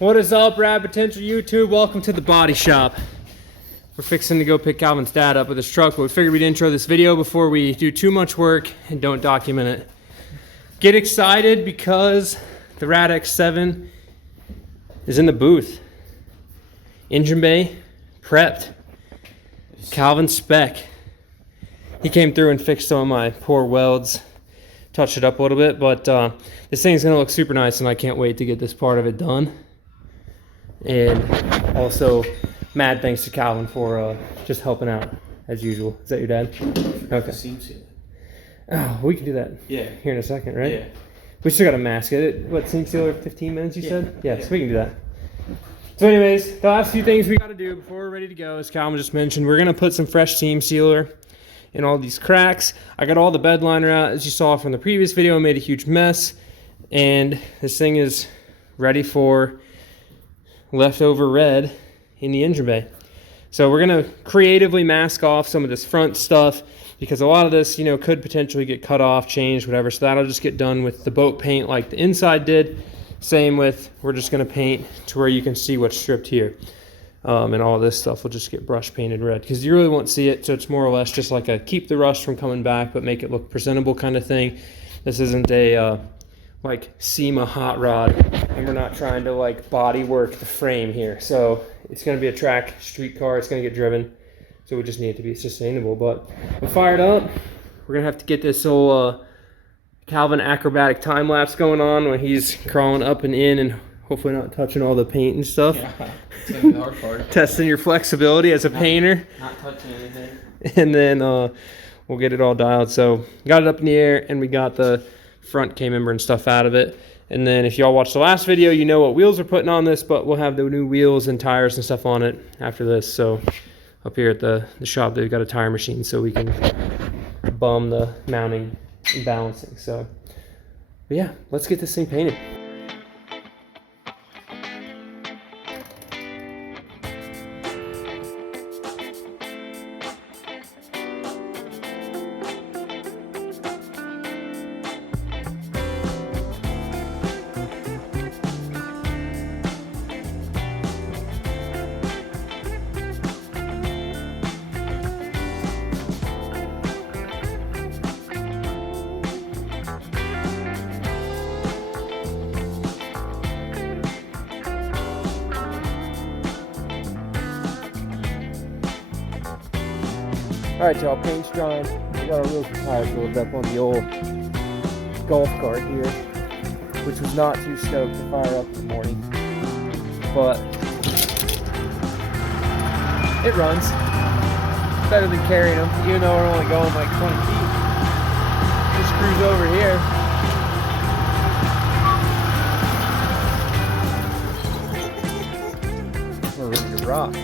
What is up, Rad Potential YouTube? Welcome to the body shop. We're fixing to go pick Calvin's dad up with his truck, but we figured we'd intro this video before we do too much work and don't document it. Get excited because the RADX7 is in the booth. Engine bay, prepped. Calvin spec. He came through and fixed some of my poor welds, touched it up a little bit, but this thing's gonna look super nice and I can't wait to get this part of it done. And also, mad thanks to Calvin for just helping out as usual. Is that your dad? Okay. Seam seal. Oh, we can do that. Yeah. Here in a second, right? Yeah. We still gotta mask it. What, seam sealer 15 minutes you said? Yeah, so we can do that. So anyways, the last few things we gotta do before we're ready to go, as Calvin just mentioned, we're gonna put some fresh seam sealer in all these cracks. I got all the bed liner out, as you saw from the previous video. I made a huge mess. And this thing is ready for leftover red in the engine bay. So we're gonna creatively mask off some of this front stuff because a lot of this, you know, could potentially get cut off, changed, whatever. So that'll just get done with the boat paint like the inside did. Same with, we're just gonna paint to where you can see what's stripped here. And all this stuff will just get brush painted red because you really won't see it. So it's more or less just like a keep the rust from coming back, but make it look presentable kind of thing. This isn't a like SEMA hot rod, and we're not trying to like body work the frame here. So it's going to be a track street car. It's going to get driven, so we just need it to be sustainable. But we're fired up. We're gonna have to get this whole Calvin acrobatic time lapse going on when he's crawling up and in and hopefully not touching all the paint and stuff. Yeah, it's gonna be the hard part. Testing your flexibility as a painter. Not touching anything. And then we'll get it all dialed. So got it up in the air and we got the front K-member and stuff out of it. And then if y'all watched the last video, you know what wheels we're putting on this, but we'll have the new wheels and tires and stuff on it after this. So up here at the shop, they've got a tire machine so we can bum the mounting and balancing. So, but yeah, let's get this thing painted. Alright y'all, paint's drying. We got our wheels and tires loaded up on the old golf cart here, which was not too stoked to fire up in the morning. But it runs. Better than carrying them, even though we're only going like 20 feet. Just cruise over here. We're ready to rock.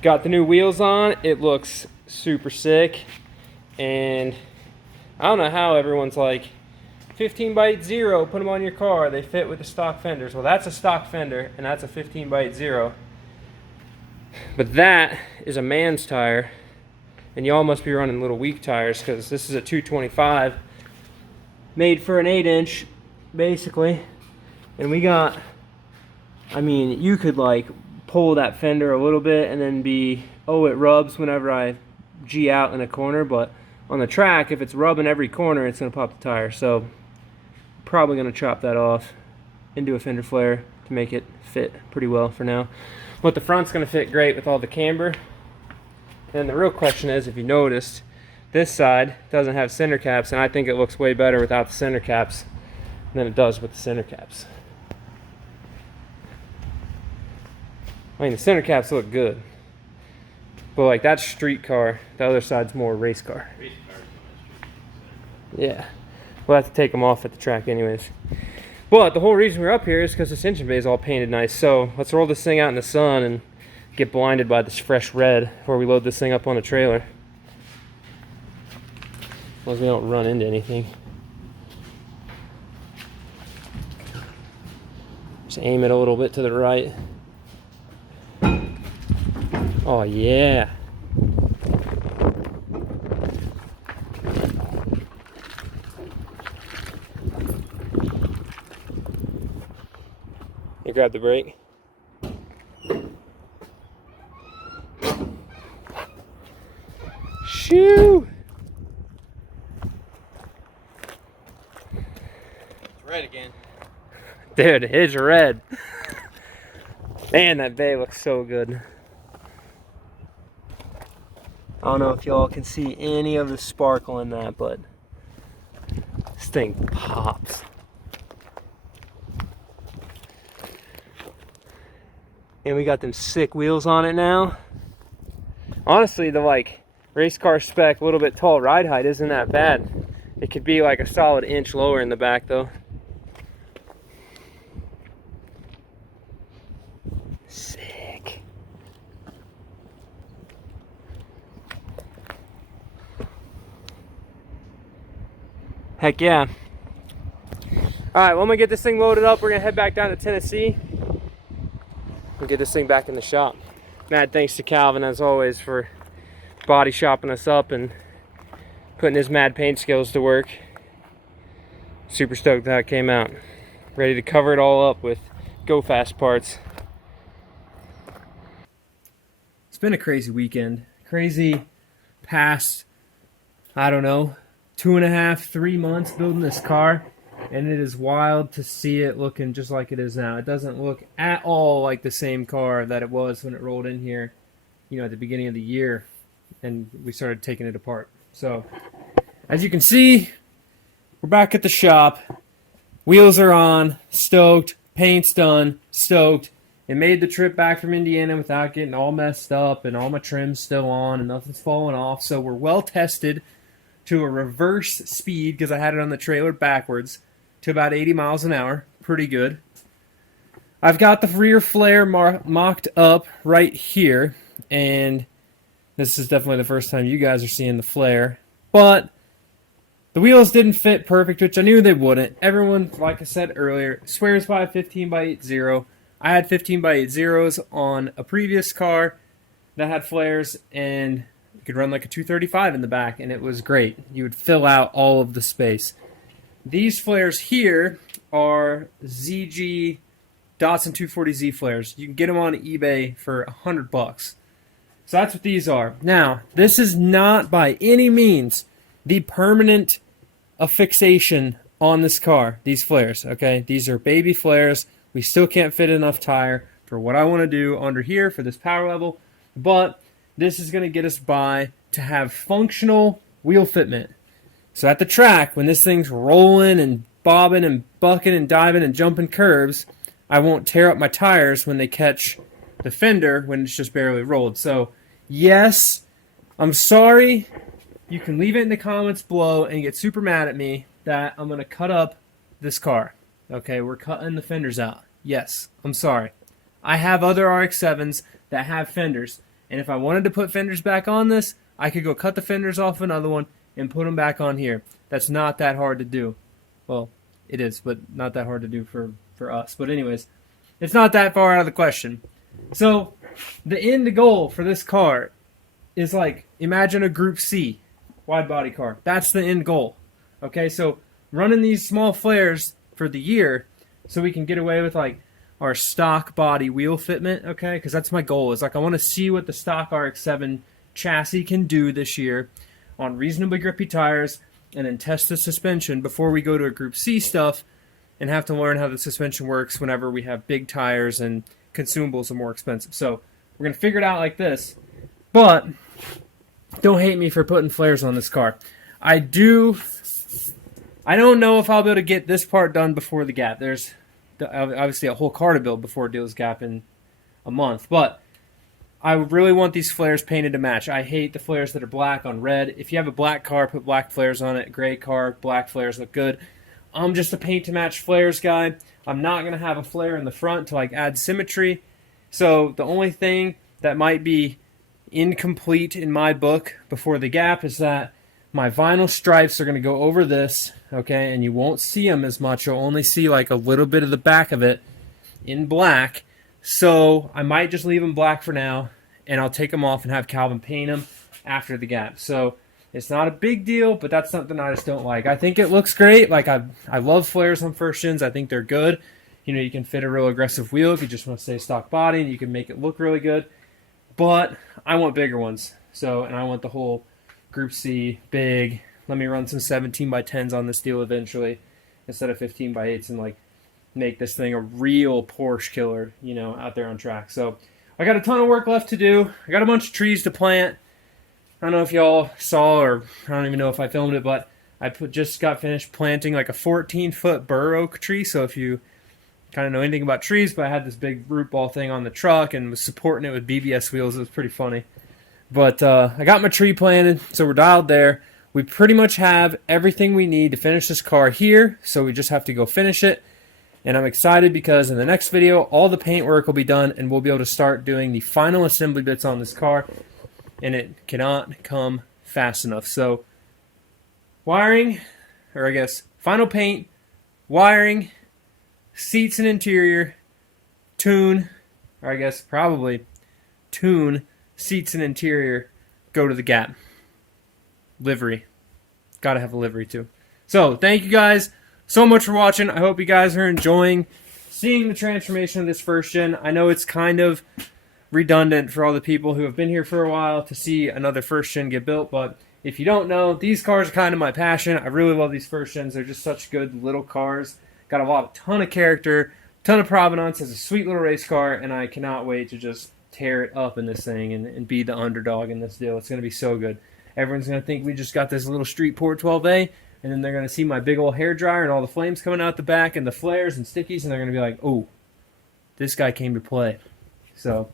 Got the new wheels on. It looks super sick, and I don't know how everyone's like 15x0, put them on your car, they fit with the stock fenders. Well, that's a stock fender and that's a 15x0, but that is a man's tire, and y'all must be running little weak tires because this is a 225 made for an 8-inch basically. And we got, I mean, you could like pull that fender a little bit and then be, oh, it rubs whenever I G out in a corner, but on the track, if it's rubbing every corner, it's gonna pop the tire. So probably gonna chop that off and do a fender flare to make it fit pretty well for now. But the front's gonna fit great with all the camber. And the real question is, if you noticed, this side doesn't have center caps, and I think it looks way better without the center caps than it does with the center caps. I mean, the center caps look good, but like that's street car. The other side's more race car. Yeah, we'll have to take them off at the track anyways. But the whole reason we're up here is because this engine bay is all painted nice. So let's roll this thing out in the sun and get blinded by this fresh red before we load this thing up on a trailer. As long as we don't run into anything. Just aim it a little bit to the right. Oh yeah. grab the brake. Shoo! It's red again. Dude, it's red. Man, that bay looks so good. I don't know if y'all can see any of the sparkle in that, but this thing pops. And we got them sick wheels on it now. Honestly, the like race car spec, a little bit tall ride height isn't that bad. It could be like a solid inch lower in the back though. Sick. Heck yeah. Alright, well, I'm gonna get this thing loaded up. We're gonna head back down to Tennessee and get this thing back in the shop. Mad thanks to Calvin, as always, for body shopping us up and putting his mad paint skills to work. Super stoked that came out. Ready to cover it all up with go fast parts. It's been a crazy weekend. Crazy past, I don't know, 2.5, 3 months building this car. And it is wild to see it looking just like it is now. It doesn't look at all like the same car that it was when it rolled in here, you know, at the beginning of the year. And we started taking it apart. So, as you can see, we're back at the shop. Wheels are on, stoked. Paint's done, stoked. It made the trip back from Indiana without getting all messed up and all my trim's still on and nothing's falling off. So we're well tested to a reverse speed because I had it on the trailer backwards to about 80 miles an hour. Pretty good. I've got the rear flare mocked up right here, and this is definitely the first time you guys are seeing the flare. But the wheels didn't fit perfect, which I knew they wouldn't. Everyone, like I said earlier, swears by a 15x80. I had 15x80s on a previous car that had flares, and you could run like a 235 in the back, and it was great. You would fill out all of the space. These flares here are ZG Datsun 240Z flares. You can get them on eBay for $100. So that's what these are. Now, this is not by any means the permanent affixation on this car, these flares, okay? These are baby flares. We still can't fit enough tire for what I want to do under here for this power level, but this is going to get us by to have functional wheel fitment. So at the track, when this thing's rolling and bobbing and bucking and diving and jumping curves, I won't tear up my tires when they catch the fender when it's just barely rolled. So, yes, I'm sorry. You can leave it in the comments below and get super mad at me that I'm going to cut up this car. Okay, we're cutting the fenders out. Yes, I'm sorry. I have other RX7s that have fenders. And if I wanted to put fenders back on this, I could go cut the fenders off another one and put them back on here. That's not that hard to do. Well, it is, but not that hard to do for us. But anyways, it's not that far out of the question. So, the end goal for this car is like, imagine a Group C wide body car. That's the end goal. Okay, so running these small flares for the year so we can get away with like our stock body wheel fitment, okay? Because that's my goal. Is like I want to see what the stock RX7 chassis can do this year on reasonably grippy tires, and then test the suspension before we go to a Group C stuff and have to learn how the suspension works whenever we have big tires and consumables are more expensive. So we're going to figure it out like this. But don't hate me for putting flares on this car. I don't know if I'll be able to get this part done before the gap. There's obviously a whole car to build before it deals gap in a month. But I really want these flares painted to match. I hate the flares that are black on red. If you have a black car, put black flares on it. Gray car, black flares look good. I'm just a paint to match flares guy. I'm not going to have a flare in the front to like add symmetry. So the only thing that might be incomplete in my book before the gap is that my vinyl stripes are going to go over this, okay, and you won't see them as much. You'll only see like a little bit of the back of it in black. So I might just leave them black for now, and I'll take them off and have Calvin paint them after the gap. So it's not a big deal, but that's something I just don't like. I think it looks great. Like I love flares on first gens. I think they're good. You know, you can fit a real aggressive wheel if you just want to stay stock body, and you can make it look really good. But I want bigger ones. So, and I want the whole Group C big. Let me run some 17 by 10s on this deal eventually, instead of 15 by 8s, and like make this thing a real Porsche killer, you know, out there on track. So I got a ton of work left to do. I got a bunch of trees to plant. I don't know if y'all saw, or I don't even know if I filmed it, but I just got finished planting like a 14-foot bur oak tree. So if you kind of know anything about trees, but I had this big root ball thing on the truck and was supporting it with BBS wheels. It was pretty funny. But I got my tree planted, so we're dialed there. We pretty much have everything we need to finish this car here, so we just have to go finish it. And I'm excited because in the next video, all the paint work will be done, and we'll be able to start doing the final assembly bits on this car. And it cannot come fast enough. So wiring, or I guess final paint, wiring, seats and interior, tune, or I guess probably tune, seats and interior, go to the Gap. Livery. Gotta have a livery too. So, thank you guys so much for watching. I hope you guys are enjoying seeing the transformation of this first gen. I know it's kind of redundant for all the people who have been here for a while to see another first gen get built, but if you don't know, these cars are kind of my passion. I really love these first gens. They're just such good little cars. Got a ton of character, ton of provenance. It's a sweet little race car, and I cannot wait to just tear it up in this thing and be the underdog in this deal. It's going to be so good. Everyone's going to think we just got this little street port 12A, and then they're going to see my big old hair dryer and all the flames coming out the back and the flares and stickies, and they're going to be like, oh, this guy came to play. So,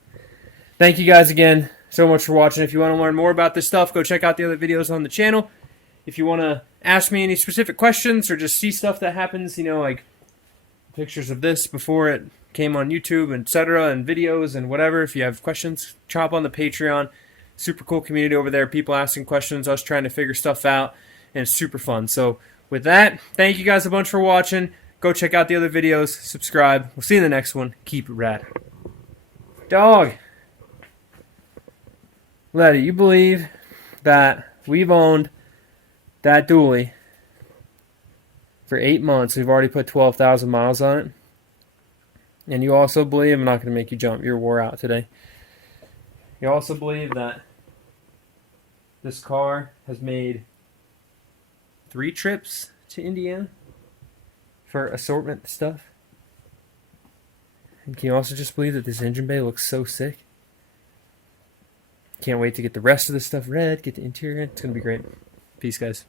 thank you guys again so much for watching. If you want to learn more about this stuff, go check out the other videos on the channel. If you want to ask me any specific questions or just see stuff that happens, you know, like pictures of this before it came on YouTube, etc., and videos and whatever. If you have questions, chop on the Patreon. Super cool community over there. People asking questions, us trying to figure stuff out, and it's super fun. So with that, thank you guys a bunch for watching. Go check out the other videos. Subscribe. We'll see you in the next one. Keep it rad. Dog. Letty, you believe that we've owned that dually for 8 months? We've already put 12,000 miles on it. And you also believe, I'm not going to make you jump, you're wore out today. You also believe that this car has made 3 trips to Indiana for assortment stuff. And can you also just believe that this engine bay looks so sick? Can't wait to get the rest of this stuff red, get the interior. It's going to be great. Peace, guys.